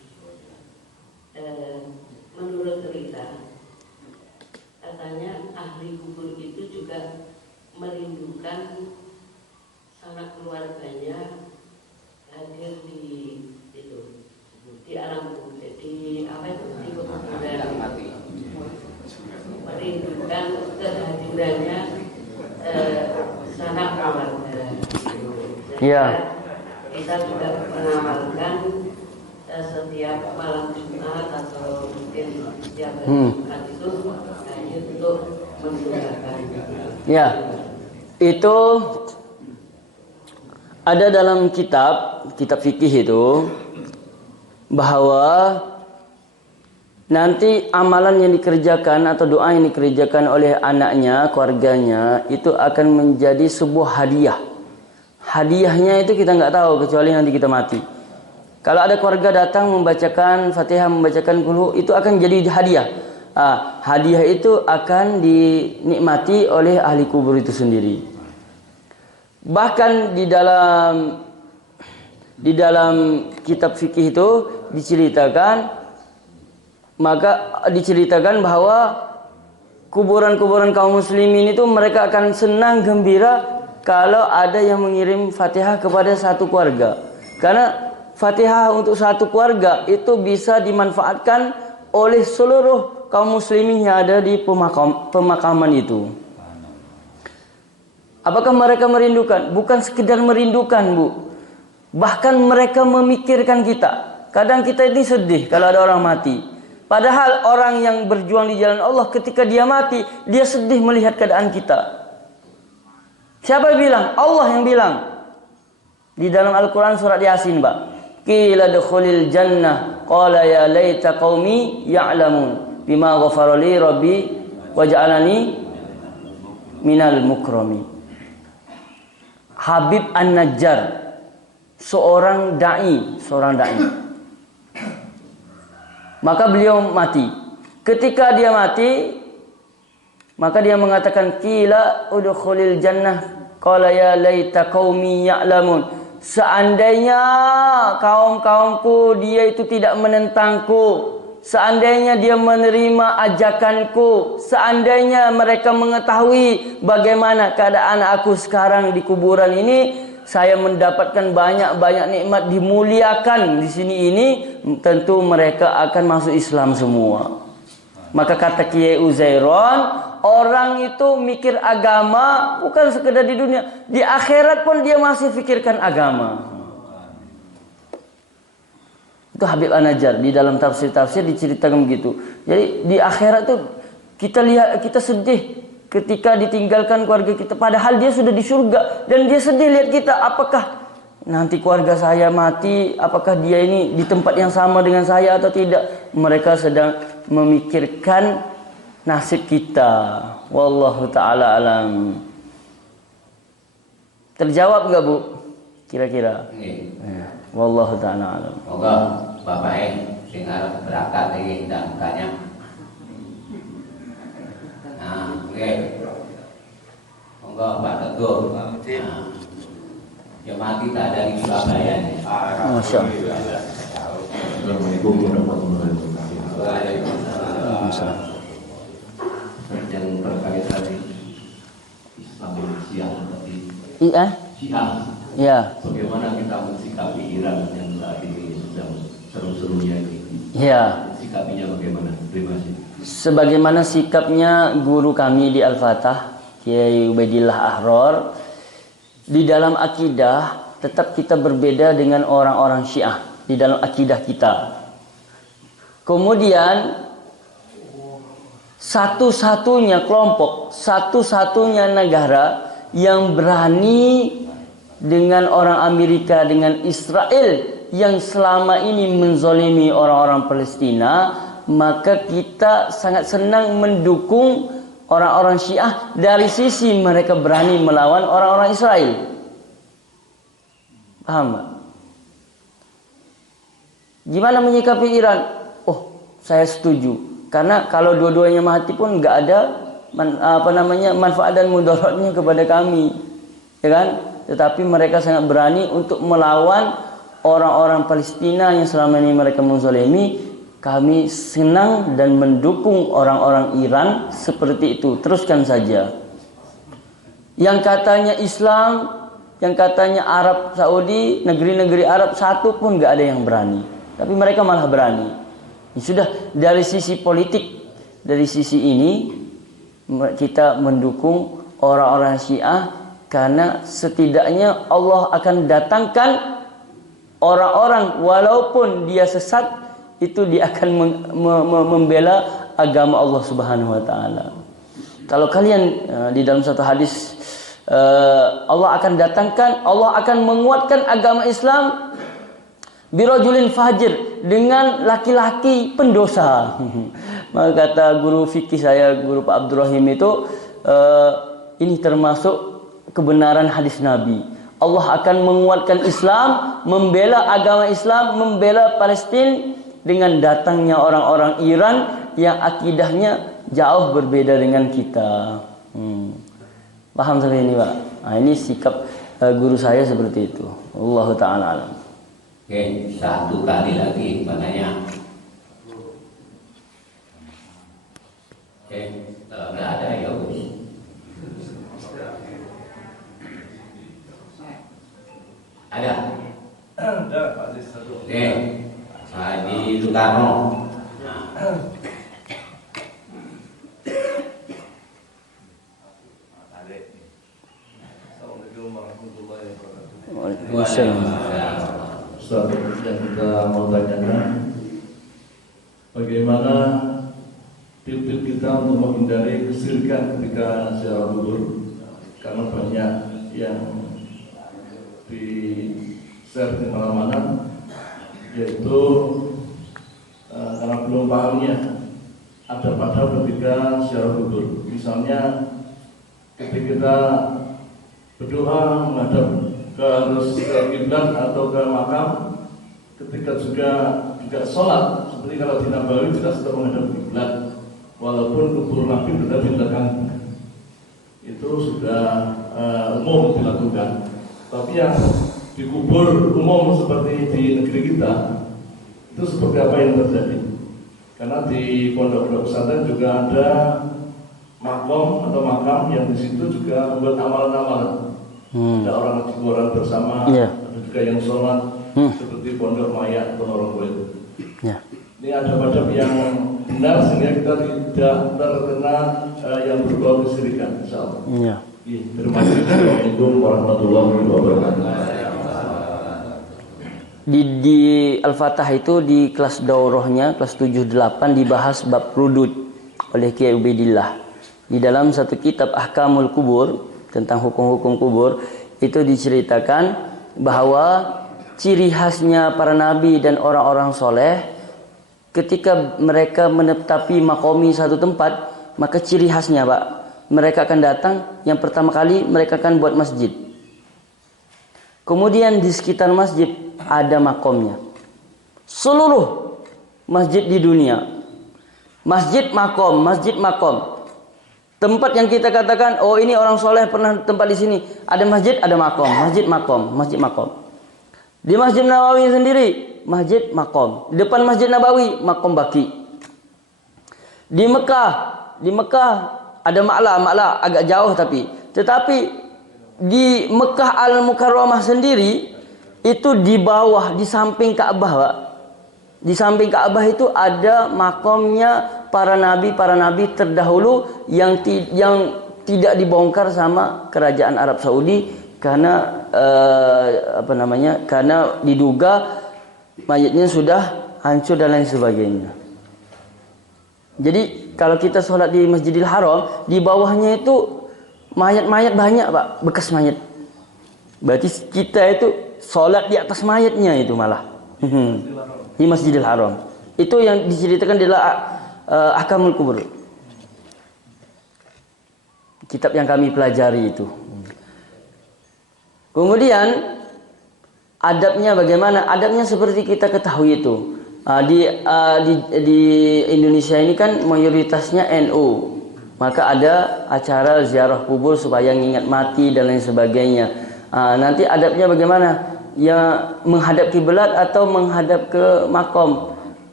menurut cerita katanya ahli kubur itu juga merindukan sanak keluarganya hadir di itu, di alam kubur, di apa itu, di kuburan, merindukan kehadirannya sanak keluarga. Ya. Kita juga mengamalkan setiap malam Jumat atau mungkin setiap Jumat itu hanya untuk mendoakan. Ya, itu ada dalam kitab fikih itu bahwa nanti amalan yang dikerjakan atau doa yang dikerjakan oleh anaknya, keluarganya itu akan menjadi sebuah hadiah. Hadiahnya itu kita nggak tahu kecuali nanti kita mati. Kalau ada keluarga datang membacakan Fatihah, membacakan Qul, itu akan jadi hadiah. Hadiah itu akan dinikmati oleh ahli kubur itu sendiri. Bahkan di dalam kitab fikih itu diceritakan bahwa kuburan-kuburan kaum muslimin itu mereka akan senang gembira kalau ada yang mengirim Fatihah kepada satu keluarga. Karena Fatihah untuk satu keluarga itu bisa dimanfaatkan oleh seluruh kaum muslimin yang ada di pemakaman itu. Apakah mereka merindukan? Bukan sekedar merindukan, Bu. Bahkan mereka memikirkan kita. Kadang kita ini sedih kalau ada orang mati. Padahal orang yang berjuang di jalan Allah ketika dia mati, dia sedih melihat keadaan kita. Siapa yang bilang? Allah yang bilang. Di dalam Al-Quran surat Yasin, Pak. Qila dukhulil jannah qala ya laita qaumi ya'lamun bima ghafara li rabbi waj'alani minal mukrami. Habib An-Najjar, seorang dai. Maka beliau mati. Ketika dia mati, maka dia mengatakan qila udkhulil jannah qala ya laita qaumi ya'lamun. Seandainya kaum-kaumku dia itu tidak menentangku, seandainya dia menerima ajakanku, seandainya mereka mengetahui bagaimana keadaan aku sekarang di kuburan ini, saya mendapatkan banyak-banyak nikmat, dimuliakan di sini ini, tentu mereka akan masuk Islam semua. Maka kata Kiai Uzairon, orang itu mikir agama bukan sekedar di dunia, di akhirat pun dia masih pikirkan agama. Itu Habib An-Najjar di dalam tafsir-tafsir diceritakan begitu. Jadi di akhirat tuh kita lihat, kita sedih ketika ditinggalkan keluarga kita, padahal dia sudah di surga dan dia sedih lihat kita. Apakah nanti keluarga saya mati, apakah dia ini di tempat yang sama dengan saya atau tidak? Mereka sedang memikirkan nasib kita. Wallahu ta'ala alam. Terjawab enggak, Bu? Kira-kira? Ya. Wallahu ta'ala alam. Moga Bapak sing arep berangkat iki ndang banyak. Nah, oke. Moga Pak Teguh. Nah, ya mati tak ada di Surabaya nih. Masya Allah. Assalamualaikum warahmatullahi wabarakatuh. Waalaikumsalam. Yang terkait tadi Islam Syiah tadi. Iya? Syiah. Ya. Bagaimana kita mensikapi Iran yang saat ini sedang seru-serunya ini? Ya. Sikapinya bagaimana? Terima kasih. Sebagaimana sikapnya guru kami di Al-Fatah, Kiai Ubaidillah Ahror, di dalam akidah tetap kita berbeda dengan orang-orang Syiah di dalam akidah kita. Kemudian satu-satunya kelompok, satu-satunya negara yang berani dengan orang Amerika, dengan Israel yang selama ini menzolimi orang-orang Palestina, maka kita sangat senang mendukung orang-orang Syiah dari sisi mereka berani melawan orang-orang Israel. Paham gak? Gimana menyikapi Iran? Oh, saya setuju. Karena kalau dua-duanya mati pun nggak ada manfaat dan mudaratnya kepada kami, ya kan? Tetapi mereka sangat berani untuk melawan orang-orang Palestina yang selama ini mereka menzalimi. Kami senang dan mendukung orang-orang Iran seperti itu. Teruskan saja. Yang katanya Islam, yang katanya Arab Saudi, negeri-negeri Arab, satu pun nggak ada yang berani. Tapi mereka malah berani. Ya sudah, dari sisi politik, dari sisi ini kita mendukung orang-orang Syiah, karena setidaknya Allah akan datangkan orang-orang walaupun dia sesat, itu dia akan membela agama Allah Subhanahu wa taala. Kalau kalian di dalam satu hadis Allah akan datangkan, Allah akan menguatkan agama Islam birajulin fajir, dengan laki-laki pendosa. Maka kata guru fikih saya, guru Pak Abdurrahim itu, ini termasuk kebenaran hadis Nabi. Allah akan menguatkan Islam, membela agama Islam, membela Palestina dengan datangnya orang-orang Iran yang akidahnya jauh berbeda dengan kita. Paham sampai ini, Pak? Nah, ini sikap guru saya seperti itu. Allahu ta'ala alam. Oke, satu kali lagi makanya. Oke, nggak ada ya, Gus. Ada? Ada, Pak Satu. Oke, Haji Soekarno. Assalamualaikum warahmatullahi wabarakatuh. Waalaikumsalam. Ustaz, yang kita mau tanyakan, bagaimana tip-tip kita untuk menghindari kesyirikan ketika ziarah kubur? Karena banyak yang di share di mana-mana, yaitu karena belum pahamnya ada pada ketika ziarah kubur. Misalnya ketika kita berdoa menghadap harus ke kiblat atau ke makam, ketika juga tidak sholat, seperti kalau di Nabawi kita sudah menghadap kiblat, walaupun kubur Nabi berada di belakang, itu sudah umum dilakukan. Tapi yang dikubur umum seperti di negeri kita, itu seperti apa yang terjadi? Karena di pondok-pondok pesantren juga ada makom atau makam yang di situ juga membuat amalan-amalan. Ada orang ngaji Quran bersama, ada juga yang sholat, seperti pondok Maya Ponorogo itu. Ini ada macam yang benar sehingga kita tidak terkena yang berbau kesyirikan, insyaallah. Terima kasih. Assalamualaikum warahmatullahi wabarakatuh. Di Al-Fatah itu di kelas daurahnya kelas 7-8 dibahas bab rudud oleh Kiai Ubaidillah. Di dalam satu kitab Ahkamul Kubur tentang hukum-hukum kubur itu diceritakan bahwa ciri khasnya para nabi dan orang-orang soleh ketika mereka menetapi makomi satu tempat, maka ciri khasnya Pak, mereka akan datang, yang pertama kali mereka akan buat masjid. Kemudian di sekitar masjid ada makomnya. Seluruh masjid di dunia, masjid makom, masjid makom. Tempat yang kita katakan, oh ini orang soleh pernah tempat di sini, ada masjid, ada makom, masjid makom, masjid makom. Di Masjid Nabawi sendiri, masjid makom. Di depan Masjid Nabawi, makom baki. Di Mekah ada Ma'la agak jauh tetapi di Mekah Al-Mukarramah sendiri itu di bawah, di samping Ka'bah, Pak. Di samping Ka'bah itu ada makomnya para nabi terdahulu yang tidak dibongkar sama kerajaan Arab Saudi karena karena diduga mayatnya sudah hancur dan lain sebagainya. Jadi kalau kita sholat di Masjidil Haram, di bawahnya itu mayat-mayat banyak Pak, bekas mayat. Berarti kita itu sholat di atas mayatnya itu malah. Di Masjidil Haram. Itu yang diceritakan di dalam Ahkamul Kubur. Kitab yang kami pelajari itu. Kemudian adabnya bagaimana? Adabnya seperti kita ketahui itu. Di Indonesia ini kan mayoritasnya NU. Maka ada acara ziarah kubur supaya mengingat mati dan lain sebagainya. Nanti adabnya bagaimana? Ya menghadap kiblat atau menghadap ke makom.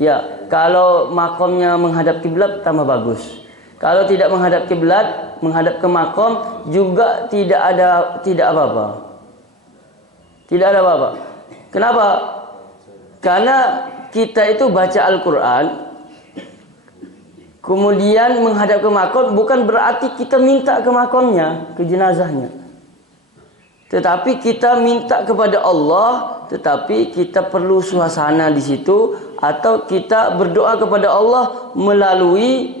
Ya, kalau makomnya menghadap kiblat tambah bagus. Kalau tidak menghadap kiblat, menghadap ke makom juga tidak apa-apa. Tidak ada apa-apa. Kenapa? Karena kita itu baca Al-Qur'an kemudian menghadap ke makom bukan berarti kita minta ke makomnya, ke jenazahnya. Tetapi kita minta kepada Allah, tetapi kita perlu suasana di situ, atau kita berdoa kepada Allah melalui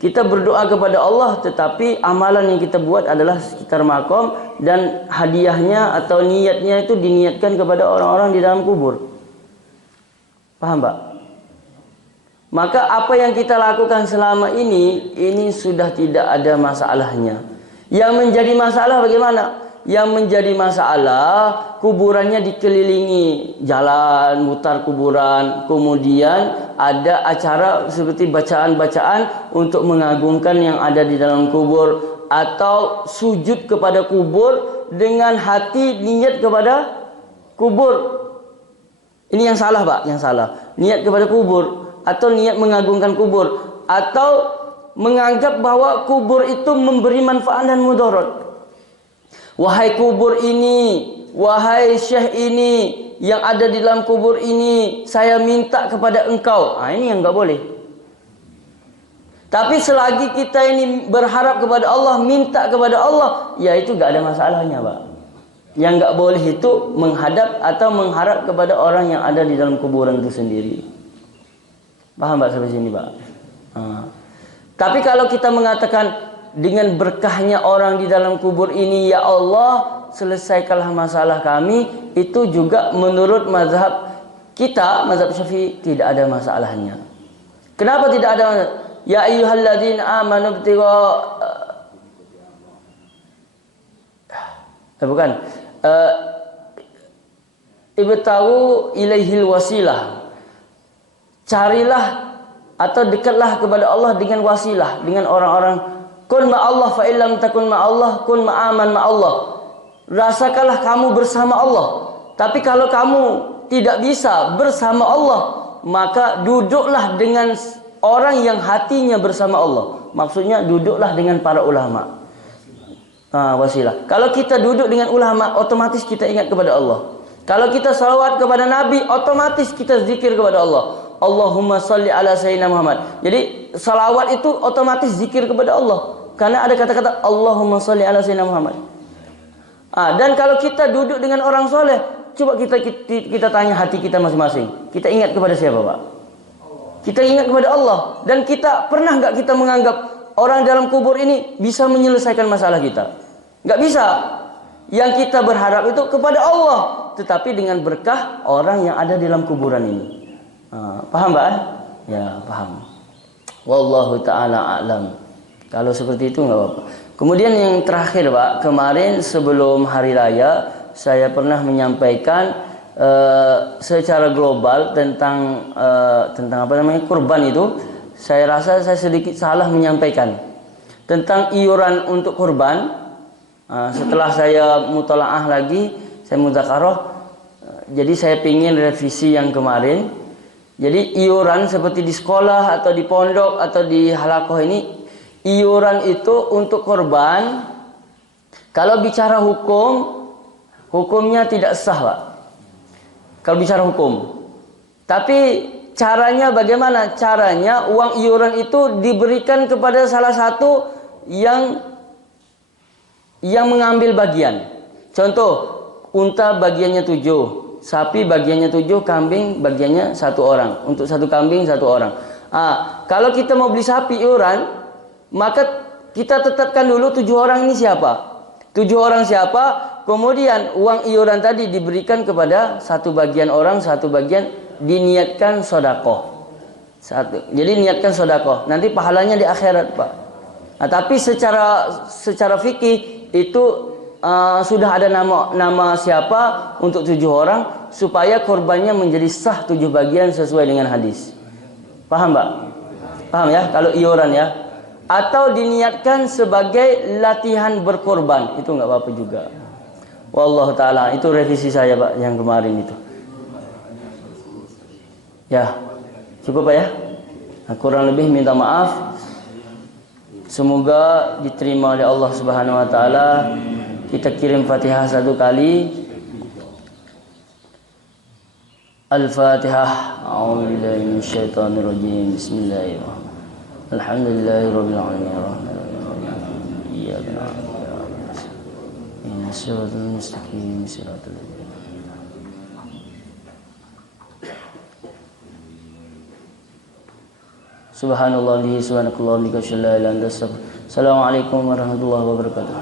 kita berdoa kepada Allah, tetapi amalan yang kita buat adalah sekitar makom dan hadiahnya atau niatnya itu diniatkan kepada orang-orang di dalam kubur. Paham, Pak? Maka apa yang kita lakukan selama ini sudah tidak ada masalahnya. Yang menjadi masalah bagaimana? Yang menjadi masalah kuburannya dikelilingi jalan, mutar kuburan, kemudian ada acara seperti bacaan-bacaan untuk mengagungkan yang ada di dalam kubur, atau sujud kepada kubur dengan hati niat kepada kubur. Ini yang salah, Pak, yang salah. Niat kepada kubur atau niat mengagungkan kubur, atau menganggap bahwa kubur itu memberi manfaat dan mudarat. Wahai kubur ini, wahai syekh ini yang ada di dalam kubur ini, saya minta kepada engkau. Ini yang enggak boleh. Tapi selagi kita ini berharap kepada Allah, minta kepada Allah, ya itu enggak ada masalahnya, Pak. Yang enggak boleh itu menghadap atau mengharap kepada orang yang ada di dalam kuburan itu sendiri. Paham, Pak, sampai sini, Pak? Tapi kalau kita mengatakan dengan berkahnya orang di dalam kubur ini, ya Allah, selesaikanlah masalah kami, itu juga menurut mazhab kita, mazhab Syafi'i, tidak ada masalahnya. Kenapa tidak ada? Ya ayyuhalladzina amanu ibtagu ilaihil wasilah. Carilah atau dekatlah kepada Allah dengan wasilah, dengan orang-orang. Kun ma'allah fa illam takun ma'allah kun ma'aman ma'allah. Rasakanlah kamu bersama Allah. Tapi kalau kamu tidak bisa bersama Allah, maka duduklah dengan orang yang hatinya bersama Allah. Maksudnya duduklah dengan para ulama. Wasilah. Kalau kita duduk dengan ulama, otomatis kita ingat kepada Allah. Kalau kita salawat kepada Nabi, otomatis kita zikir kepada Allah. Allahumma salli ala sayyidina Muhammad. Jadi salawat itu otomatis zikir kepada Allah, karena ada kata-kata Allahumma salli ala sayyidina Muhammad. Dan kalau kita duduk dengan orang soleh, coba kita tanya hati kita masing-masing. Kita ingat kepada siapa, Pak? Kita ingat kepada Allah. Dan kita pernah nggak kita menganggap orang dalam kubur ini bisa menyelesaikan masalah kita. Nggak bisa. Yang kita berharap itu kepada Allah, tetapi dengan berkah orang yang ada dalam kuburan ini. Paham, Pak? Ya, paham. Wallahu ta'ala a'lam. Kalau seperti itu nggak apa-apa. Kemudian yang terakhir, Pak, kemarin sebelum hari raya saya pernah menyampaikan secara global tentang apa namanya kurban itu. Saya rasa saya sedikit salah menyampaikan tentang iuran untuk kurban. Setelah saya mutalaah lagi, saya mudzakarah, jadi saya pingin revisi yang kemarin. Jadi iuran seperti di sekolah atau di pondok atau di halakoh ini, iuran itu untuk korban. Kalau bicara hukumnya tidak sah, Pak. Kalau bicara hukum. Tapi caranya bagaimana? Caranya uang iuran itu diberikan kepada salah satu yang mengambil bagian. Contoh, unta bagiannya 7, sapi bagiannya 7, kambing bagiannya 1 orang. Untuk 1 kambing 1 orang. Kalau kita mau beli sapi iuran, maka kita tetapkan dulu 7 orang ini siapa. 7 orang siapa, kemudian uang iuran tadi diberikan kepada 1 bagian orang, 1 bagian diniatkan sedekah. Jadi niatkan sedekah. Nanti pahalanya di akhirat, Pak. Tapi secara fikih itu sudah ada nama siapa untuk 7 orang supaya korbannya menjadi sah 7 bagian sesuai dengan hadis. Paham, Pak? Paham ya? Kalau iuran ya. Atau diniatkan sebagai latihan berkorban, itu nggak apa-apa juga. Wallahu taala, itu revisi saya, Pak, yang kemarin itu. Ya, cukup, Pak ya. Kurang lebih minta maaf. Semoga diterima oleh Allah Subhanahu wa taala. Kita kirim Fatihah 1 kali. Al-Fatihah. A'udzubillahi minasyaitonir rajim. Bismillahirrahmanirrahim. Alhamdulillahirabbil alamin. Arrahmanirrahim. Iyyaka na'budu wa iyyaka nasta'in. Ihdinas siratal mustaqim. Siratal ladzina Subhanallah, subhanakallah, Assalamualaikum warahmatullahi wabarakatuh.